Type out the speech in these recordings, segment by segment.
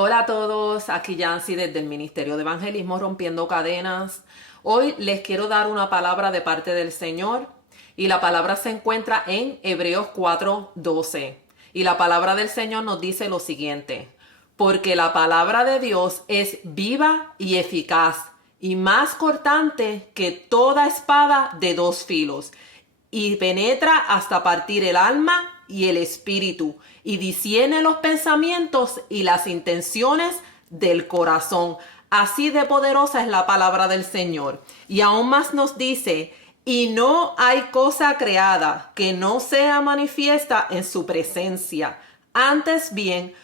Hola a todos, aquí Yancy desde el Ministerio de Evangelismo Rompiendo Cadenas. Hoy les quiero dar una palabra de parte del Señor y la palabra se encuentra en Hebreos 4:12. Y la palabra del Señor nos dice lo siguiente: porque la palabra de Dios es viva y eficaz y más cortante que toda espada de dos filos y penetra hasta partir el alma y el espíritu y discierne los pensamientos y las intenciones del corazón. Así de poderosa es la palabra del Señor. Y aún más nos dice: y no hay cosa creada que no sea manifiesta en su presencia. Antes bien,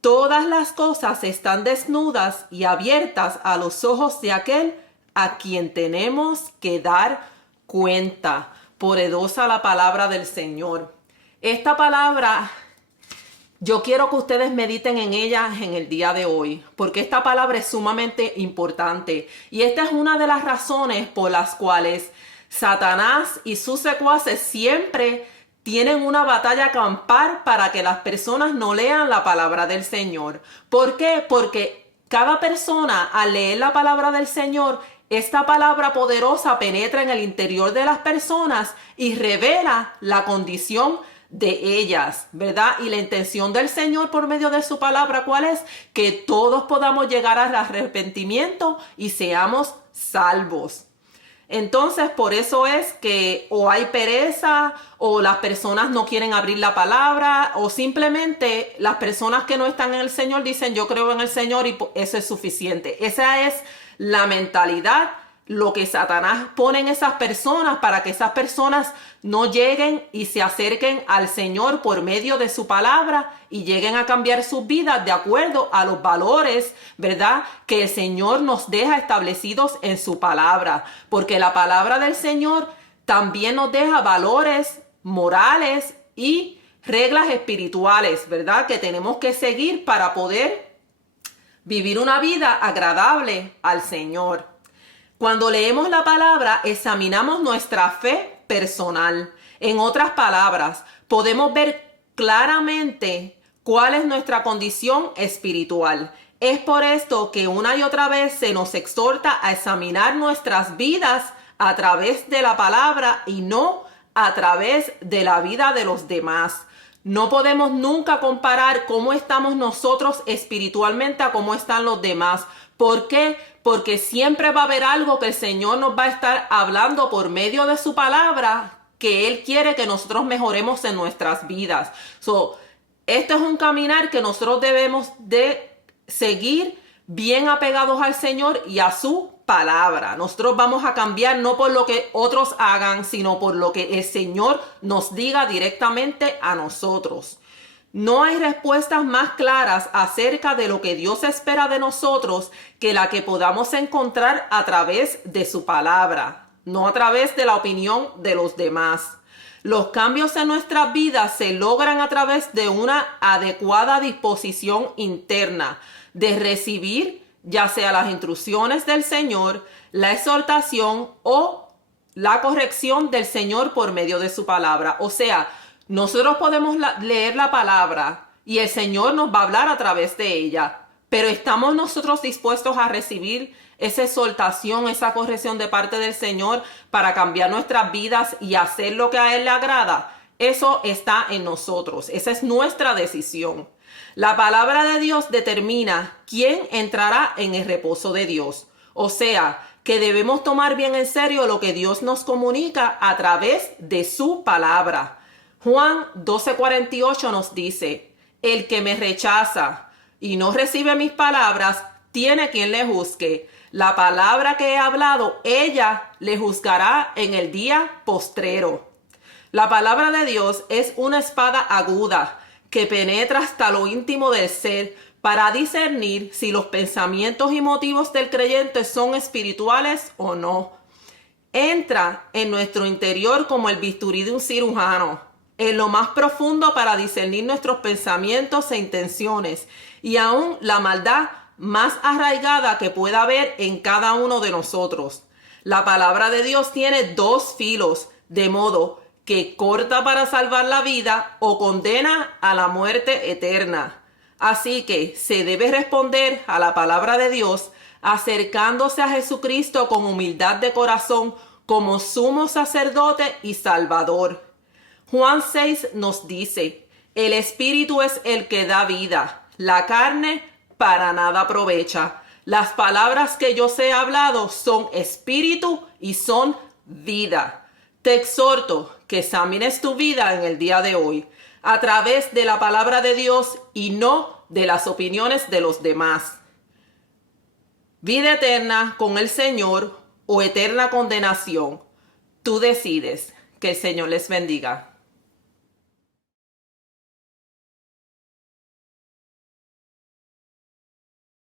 todas las cosas están desnudas y abiertas a los ojos de aquel a quien tenemos que dar cuenta. Poderosa la palabra del Señor. Esta palabra, yo quiero que ustedes mediten en ella en el día de hoy, porque esta palabra es sumamente importante. Y esta es una de las razones por las cuales Satanás y sus secuaces siempre tienen una batalla campal para que las personas no lean la palabra del Señor. ¿Por qué? Porque cada persona al leer la palabra del Señor, esta palabra poderosa penetra en el interior de las personas y revela la condición de ellas, ¿verdad? Y la intención del Señor por medio de su palabra, ¿cuál es? Que todos podamos llegar al arrepentimiento y seamos salvos. Entonces, por eso es que o hay pereza, o las personas no quieren abrir la palabra, o simplemente las personas que no están en el Señor dicen: yo creo en el Señor y eso es suficiente. Esa es la mentalidad, lo que Satanás pone en esas personas para que esas personas no lleguen y se acerquen al Señor por medio de su palabra y lleguen a cambiar sus vidas de acuerdo a los valores, ¿verdad?, que el Señor nos deja establecidos en su palabra. Porque la palabra del Señor también nos deja valores morales y reglas espirituales, ¿verdad?, que tenemos que seguir para poder vivir una vida agradable al Señor. Cuando leemos la palabra, examinamos nuestra fe personal. En otras palabras, podemos ver claramente cuál es nuestra condición espiritual. Es por esto que una y otra vez se nos exhorta a examinar nuestras vidas a través de la palabra y no a través de la vida de los demás. No podemos nunca comparar cómo estamos nosotros espiritualmente a cómo están los demás. ¿Por qué? Porque siempre va a haber algo que el Señor nos va a estar hablando por medio de su palabra, que Él quiere que nosotros mejoremos en nuestras vidas. Esto es un caminar que nosotros debemos de seguir bien apegados al Señor y a su palabra. Nosotros vamos a cambiar no por lo que otros hagan, sino por lo que el Señor nos diga directamente a nosotros. No hay respuestas más claras acerca de lo que Dios espera de nosotros que la que podamos encontrar a través de su palabra, no a través de la opinión de los demás. Los cambios en nuestras vidas se logran a través de una adecuada disposición interna de recibir ya sea las instrucciones del Señor, la exhortación o la corrección del Señor por medio de su palabra. O sea, nosotros podemos leer la palabra y el Señor nos va a hablar a través de ella, pero ¿estamos nosotros dispuestos a recibir esa exhortación, esa corrección de parte del Señor para cambiar nuestras vidas y hacer lo que a Él le agrada? Eso está en nosotros, esa es nuestra decisión. La palabra de Dios determina quién entrará en el reposo de Dios. O sea, que debemos tomar bien en serio lo que Dios nos comunica a través de su palabra. Juan 12:48 nos dice: el que me rechaza y no recibe mis palabras, tiene quien le juzgue. La palabra que he hablado, ella le juzgará en el día postrero. La palabra de Dios es una espada aguda que penetra hasta lo íntimo del ser para discernir si los pensamientos y motivos del creyente son espirituales o no. Entra en nuestro interior como el bisturí de un cirujano, en lo más profundo para discernir nuestros pensamientos e intenciones y aún la maldad más arraigada que pueda haber en cada uno de nosotros. La palabra de Dios tiene dos filos, de modo que corta para salvar la vida o condena a la muerte eterna. Así que se debe responder a la palabra de Dios acercándose a Jesucristo con humildad de corazón como sumo sacerdote y salvador. Juan 6 nos dice, el Espíritu es el que da vida, la carne para nada aprovecha. Las palabras que yo os he hablado son espíritu y son vida. Te exhorto que examines tu vida en el día de hoy a través de la palabra de Dios y no de las opiniones de los demás. Vida eterna con el Señor o eterna condenación. Tú decides. Que el Señor les bendiga.